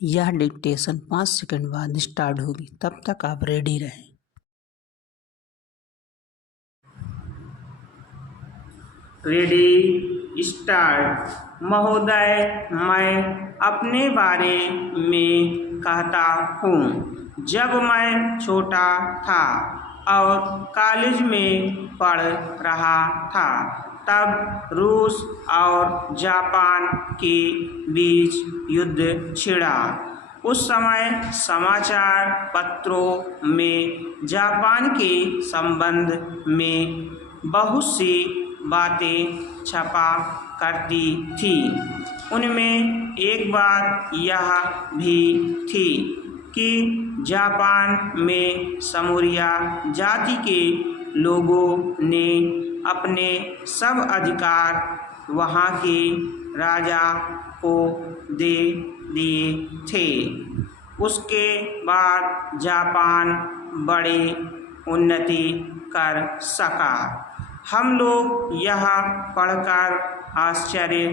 यह dictation 5 second बाद start होगी, तब तक आप रेडी रहें। Ready start. महोदय, मैं अपने बारे में कहता हूँ। जब मैं छोटा था और कॉलेज में पढ़ रहा था, तब रूस और जापान के बीच युद्ध छिड़ा। उस समय समाचार पत्रों में जापान के संबंध में बहुत सी बातें छपा करती थी। उनमें एक बात यह भी थी कि जापान में समूरिया जाति के लोगों ने अपने सब अधिकार वहाँ के राजा को दे दिए थे। उसके बाद जापान बड़ी उन्नति कर सका। हम लोग यह पढ़कर आश्चर्य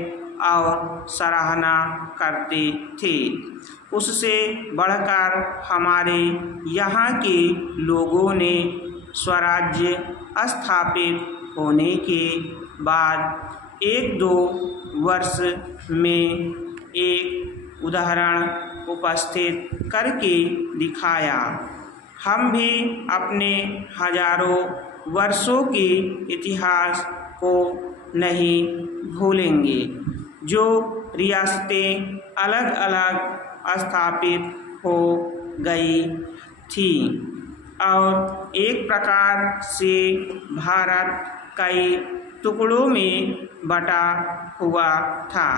और सराहना करते थे। उससे बढ़कर हमारे यहाँ के लोगों ने स्वराज्य स्थापित होने के बाद 1-2 वर्ष में एक उदाहरण उपस्थित करके दिखाया। हम भी अपने हजारों वर्षों के इतिहास को नहीं भूलेंगे। जो रियासतें अलग अलग स्थापित हो गई थी और एक प्रकार से भारत कई टुकड़ों में बटा हुआ था,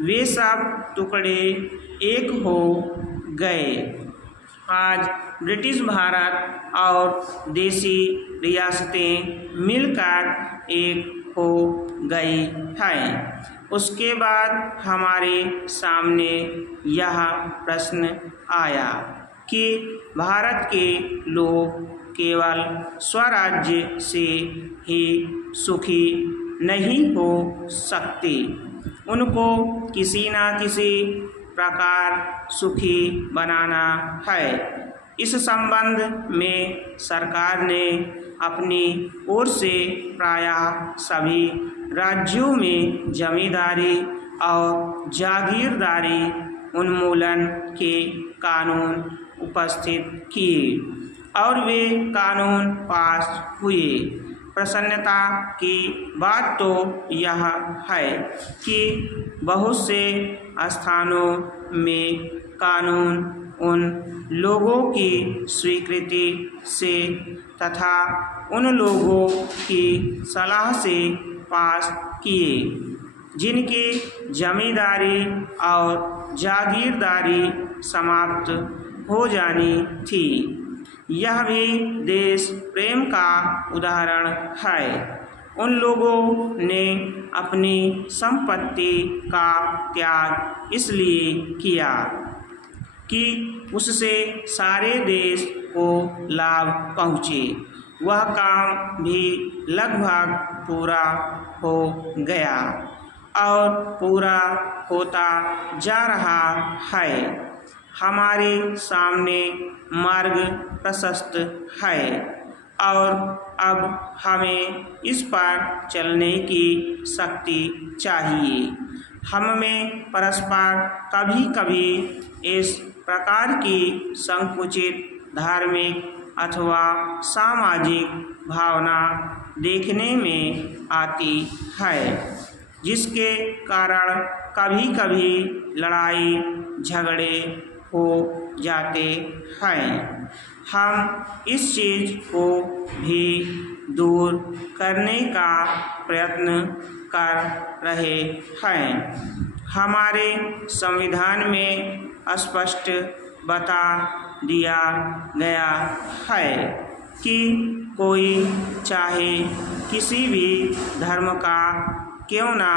वे सब टुकड़े एक हो गए। आज ब्रिटिश भारत और देसी रियासतें मिलकर एक हो गई हैं। उसके बाद हमारे सामने यह प्रश्न आया कि भारत के लोग केवल स्वराज्य से ही सुखी नहीं हो सकते, उनको किसी न किसी प्रकार सुखी बनाना है। इस संबंध में सरकार ने अपनी ओर से प्रायः सभी राज्यों में जमींदारी और जागीरदारी उन्मूलन के कानून उपस्थित किए और वे कानून पास हुए। प्रसन्नता की बात तो यह है कि बहुत से स्थानों में कानून उन लोगों की स्वीकृति से तथा उन लोगों की सलाह से पास किए जिनकी जमींदारी और जागीरदारी समाप्त हो जानी थी। यह भी देश प्रेम का उदाहरण है। उन लोगों ने अपनी संपत्ति का त्याग इसलिए किया कि उससे सारे देश को लाभ पहुँचे। वह काम भी लगभग पूरा हो गया और पूरा होता जा रहा है। हमारे सामने मार्ग प्रशस्त है और अब हमें इस पर चलने की शक्ति चाहिए। हम में परस्पर कभी कभी इस प्रकार की संकुचित धार्मिक अथवा सामाजिक भावना देखने में आती है, जिसके कारण कभी कभी लड़ाई झगड़े हो जाते हैं। हम इस चीज़ को भी दूर करने का प्रयत्न कर रहे हैं। हमारे संविधान में स्पष्ट बता दिया गया है कि कोई चाहे किसी भी धर्म का क्यों ना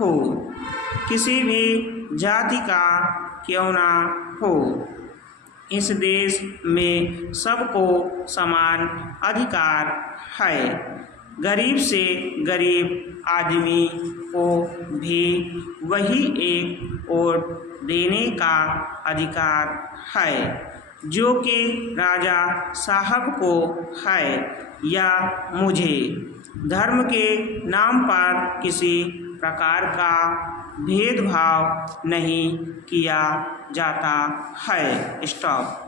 हो, किसी भी जाति का क्यों ना हो, इस देश में सबको समान अधिकार है। गरीब से गरीब आदमी को भी वही एक वोट देने का अधिकार है जो कि राजा साहब को है या मुझे। धर्म के नाम पर किसी प्रकार का भेदभाव नहीं किया जाता है। स्टॉप।